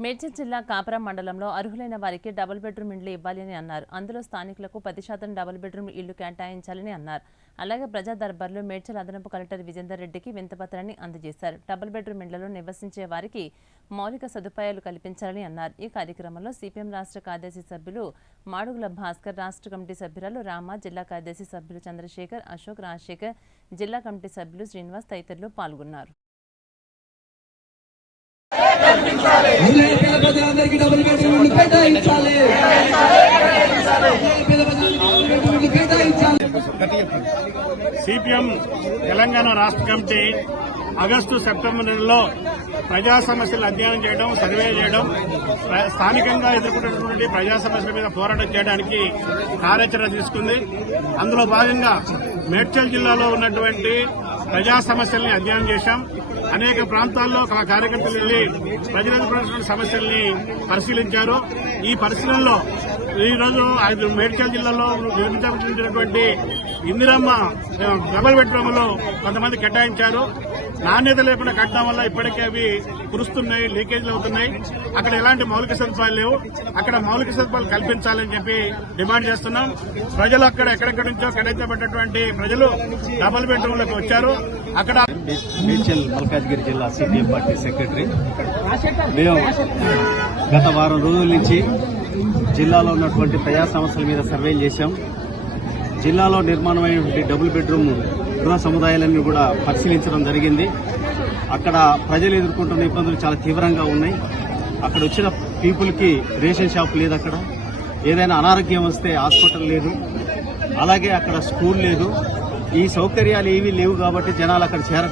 మేడ్చల్ జిల్లా కాపరం మండలంలో అర్హులైన వారికి డబుల్ బెడ్రూమ్ ఇండ్లు ఇవ్వాలని అన్నారు. అందులో స్థానికులకు 10% డబుల్ బెడ్రూమ్ ఇళ్లు కేటాయించాలని అన్నారు. అలాగే ప్రజా దర్బార్లో మేడ్చల్ అదనపు కలెక్టర్ విజేందర్ రెడ్డికి వింతపత్రాన్ని అందజేశారు. డబుల్ బెడ్రూమ్ ఇండ్లలో నివసించే వారికి మౌలిక సదుపాయాలు కల్పించాలని అన్నారు. ఈ కార్యక్రమంలో సిపిఎం రాష్ట్ర కార్యదర్శి సభ్యులు మాడుగుల భాస్కర్, రాష్ట్ర కమిటీ సభ్యురాలు రామ, జిల్లా కార్యదర్శి సభ్యులు చంద్రశేఖర్, అశోక్, రాజశేఖర్, జిల్లా కమిటీ సభ్యులు శ్రీనివాస్ తదితరులు పాల్గొన్నారు. సిపిఎం తెలంగాణ రాష్ట్ర కమిటీ ఆగస్టు సెప్టెంబర్ నెలలో ప్రజా సమస్యలు అధ్యయనం చేయడం, సర్వే చేయడం, స్థానికంగా ఎదుర్కొంటున్నటువంటి ప్రజా సమస్యల మీద పోరాటం చేయడానికి కార్యాచరణ తీసుకుంది. అందులో భాగంగా మేడ్చల్ జిల్లాలో ఉన్నటువంటి ప్రజా సమస్యల్ని అధ్యయనం చేశాం. అనేక ప్రాంతాల్లో కార్యకర్తలు వెళ్లి ప్రజలు ఎదుర్కొంటున్న సమస్యల్ని పరిశీలించారు. ఈ పరిశీలనలో ఈరోజు మేడ్చల్ జిల్లాలో నిర్మించినటువంటి ఇందిరమ్మ డబుల్ బెడ్రూమ్లు కొంతమంది కేటాయించారు. నాణ్యత లేకుండా కట్టడం వల్ల ఇప్పటికే అవి కురుస్తున్నాయి, లీకేజీలు అవుతున్నాయి. అక్కడ ఎలాంటి మౌలిక సదుపాయాలు లేవు. అక్కడ మౌలిక సదుపాయాలు కల్పించాలని చెప్పి డిమాండ్ చేస్తున్నాం. ప్రజలు అక్కడ ఎక్కడెక్కడి నుంచో కేటాయించబడ్డటువంటి ప్రజలు డబుల్ బెడ్రూమ్లకు వచ్చారు. అక్కడ మేడ్చల్ మల్కాజ్గిరి జిల్లా సిపిఎం పార్టీ సెక్రటరీ మేము గత వారం రోజుల నుంచి జిల్లాలో ఉన్నటువంటి ప్రజా సమస్యల మీద సర్వేలు చేశాం. జిల్లాలో నిర్మాణమైనటువంటి డబుల్ బెడ్రూమ్ గృహ సముదాయాలన్నీ కూడా పరిశీలించడం జరిగింది. అక్కడ ప్రజలు ఎదుర్కొంటున్న ఇబ్బందులు చాలా తీవ్రంగా ఉన్నాయి. అక్కడ వచ్చిన పీపుల్కి రేషన్ షాప్ లేదు, అక్కడ ఏదైనా అనారోగ్యం వస్తే హాస్పిటల్ లేదు, అలాగే అక్కడ స్కూల్ లేదు. ఈ సౌకర్యాలు ఏవీ లేవు కాబట్టి జనాలు అక్కడ చేరటం